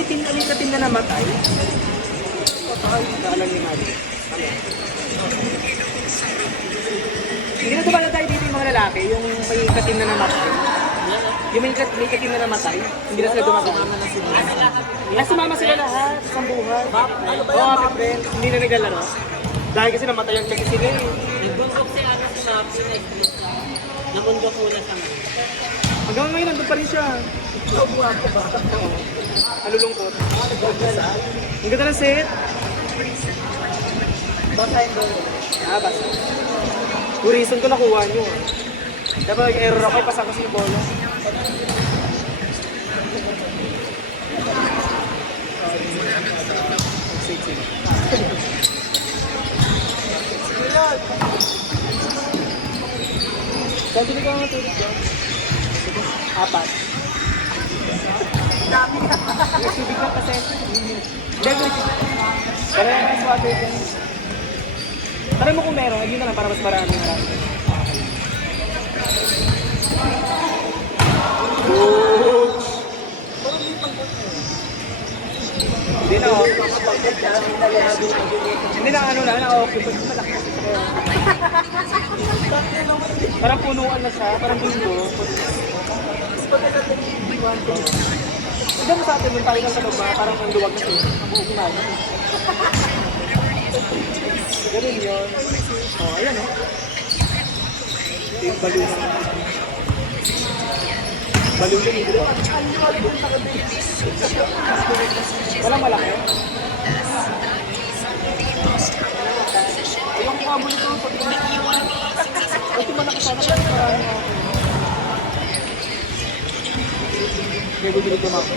may katim na namatay. Patay, daalan ni Mari. Hindi na tumala tayo dito yung mga lalaki, yung may katim na namatay. Yung may katim na namatay, hindi na sila dumagawa. Sumama sila lahat, isang buhay. Oo, happy friends, hindi na naglalaro. Dahil kasi namatayan kasi sila eh. Nagbundok si ano sa Shopee, nabundok muna sa mga. Hanggang ngayon, nandun pa rin siya. Oo. Nalulungkot. Ang ganda ng set. Basahin doon. Basta. Yung reason ko nakuha nyo. Dapat nag-error ako, pasang kasi yung bola. Saan din ka matulog dyan? 4. Dami ka. Nag-tubig lang kasi. Kaya yung ice water dyan. Tara mo kung meron, yun na lang para mas marami. Hindi na ako. Hindi na ano na okay. Malaki kasi ito. Parang punuan na siya, parang bundo. Hindi mo sa atin, nung tayo ng kalugma, parang ang luwag kasi. Ganun yun. Oh, ayan o. Yung balon. Balon yun dito. Walang malaki. Ayun ko kamo nito. Ito malaki sana kasi marami ako. Kaya bibili ko mako.